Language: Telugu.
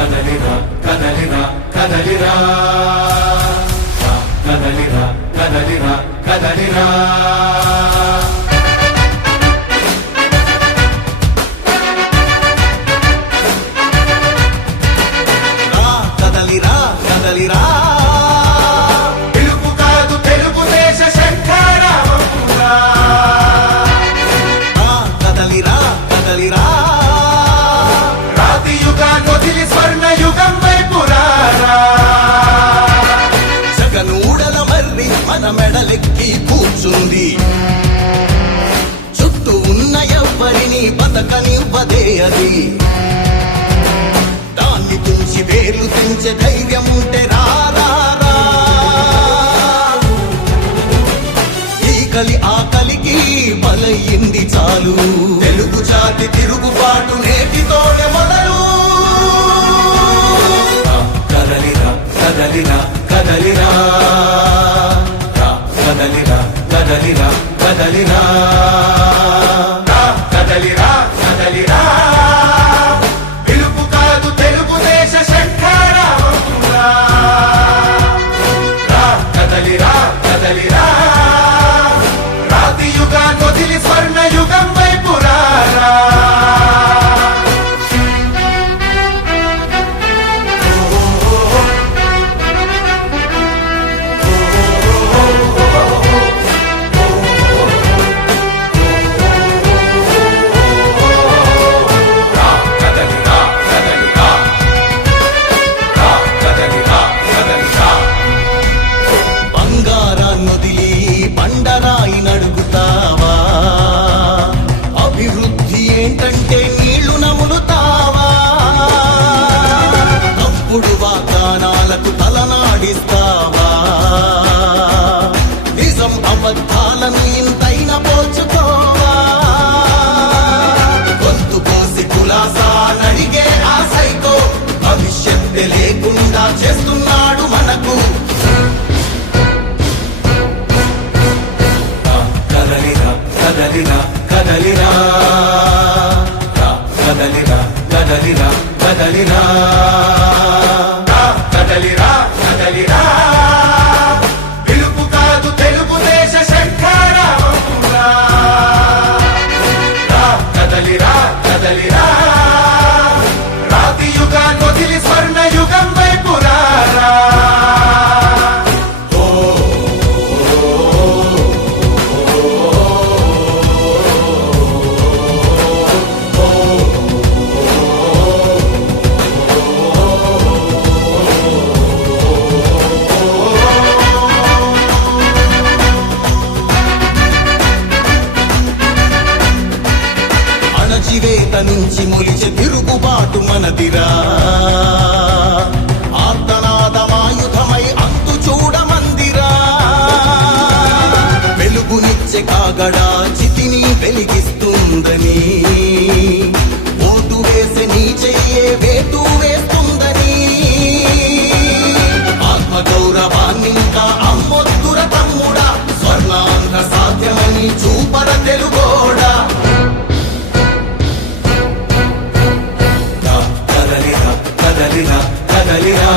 కదలిరా కదలిరా కదలిరా కదలిరా కదలిరా కదలిరా కదలిరా కదలిరా పిలుపు కాదు తెలుగుదేశ శంఖారావమురా కదలిరా కదలిరా రాతి యుగాన్ని వదిలి స్వర్ణ యుగం వైపు రారా జగనూడల మర్రి మన మెడలెక్కి కూర్చుంది చుట్టూ ఉన్న ఎవ్వరిని బతకనివ్వదే అది దాన్ని తుంచి వేర్లు తుంచే ధైర్యం ఉంటే రారా ఈ కలి ఆకలికి బలయింది చాలు తెలుగు జాతి తిరుగుబాటు నేటితోనే మొదలు కదలిరా కదలిరా కదలిరా కదలిరా కదలిరా కదలిరా కదలిరా కదలిరా పిలుపు కాదు తెలుగుదేశ శంఖారావమురా కదలిరా కదలిరా రాతి యుగాన్ని వదిలి స్వర్ణ యుగం వైపు రారా బంగారాన్నొదిలి బండరాయి నడుగుతావా అభివృద్ధి ఏంటంటే నీళ్లు నములుతావా తప్పుడు వాగ్దానాలకు తలనాడిస్తావా నిజం అబద్ధాలను ఇంతైనా పోల్చుకోవా గొంతు కోసి కులాసా నడిగే ఆ సైకో భవిష్యత్తు లేకుండా చేస్తున్నాడు మనకు కదలిరా కదలిరా కదలిరా కదలిరా కదలిరా కదలిరా కదలిరా కదలిరా పిలుపు కాదు తెలుగుదేశ శంఖారావమురా కదలిరా కదలిరా రాతి యుగాన్ని వదిలి స్వర్ణ యుగం వైపు రారా అణచివేత నుంచి మొలిచే తిరుగుబాటు మనదిరా ఆర్తనాదమాయుధమై అంతు చూడమందిరా వెలుగునిచ్చే కాగడా చితిని వెలిగిస్తుందని ఓటు వేసే నీ చెయ్యే వేటు వేస్తుందని ఆత్మగౌరవాన్నింకా అమ్మొద్దుర తమ్ముడా స్వర్ణాంధ్ర సాధ్యమని చూపర తెలుగోడా కదలిరా కదలిరా కదలిరా